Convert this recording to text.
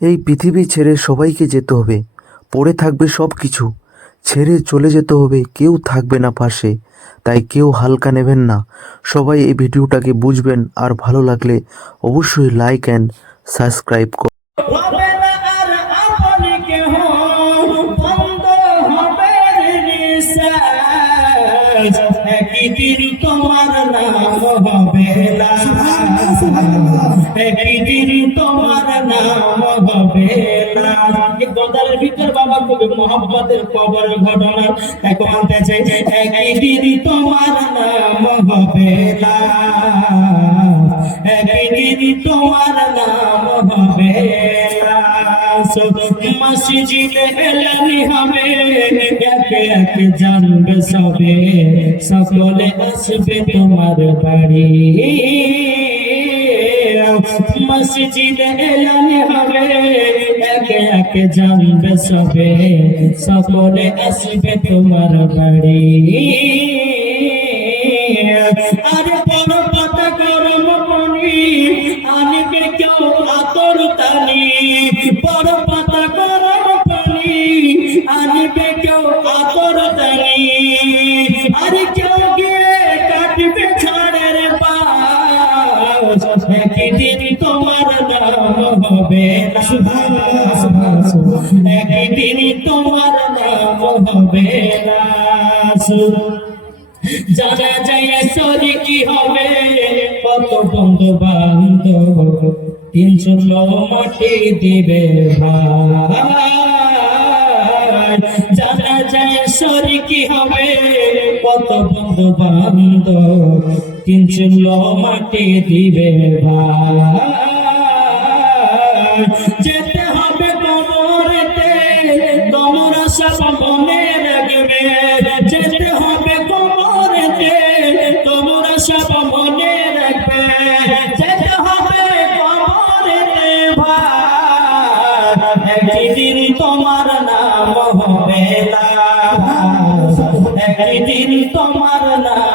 এই পৃথিবী ছেড়ে সবাইকে যেতে হবে, পড়ে থাকবে সব কিছু, ছেড়ে চলে যেতে হবে, কেউ থাকবে না পাশে। তাই কেউ হালকা নেবেন না, সবাই এই ভিডিওটাকে বুঝবেন। আর ভালো লাগলে অবশ্যই লাইক অ্যান্ড সাবস্ক্রাইব করুন। হবে না আর আপনি কেহ, বন্ধ হবে নিঃশ্বাস, একদিন তোমার নাম হবে লাশ, একদিন তোমার নাম হবে লাশ। এই গদার ভিতর বাবা কবি মোহাম্মদের কবর ঘটনা তাকে আনতে চাই। একদিন তোমার নাম হবে লাশ, একদিন তোমার নাম হবে লাশ। মসজিদে এলানি হবে, একে একে জানবে সবে, সকলে আসবে তোমার বাড়ি। মসজিদে এলানি হবে, একে একে জানবে সবে, সকলে আসবে তোমার বাড়ি। আরে বড় পাতা গরম পানি আনবে কেউ আতর টানি, বড় পাতা গরম পানি আনবে কেউ আতর টানি। আরে কেউ গিয়ে কাটবে ঝাড়ের পাশ, একদিন তোমার নাম হবে লাশ, একদিন তোমার নাম হবে লাশ। জানা যায় সরি কি হবে, কত বন্ধু বান্ধব, 300 মাটি দিবে ভাই। জানা যায় সরি কি হবে, কত বন্ধু বান্ধব, 300 মাটি দিবে ভাই। যেতে হবে কবরেতে, তোমরা সব মনে রাখবে, যেতে হবে কবরেতে, তোমরা সব মনে রাখবে, যেতে হবে কবরেতে ভাই। একদিন তোমার নাম হবে লাশ, একদিন তোমার নাম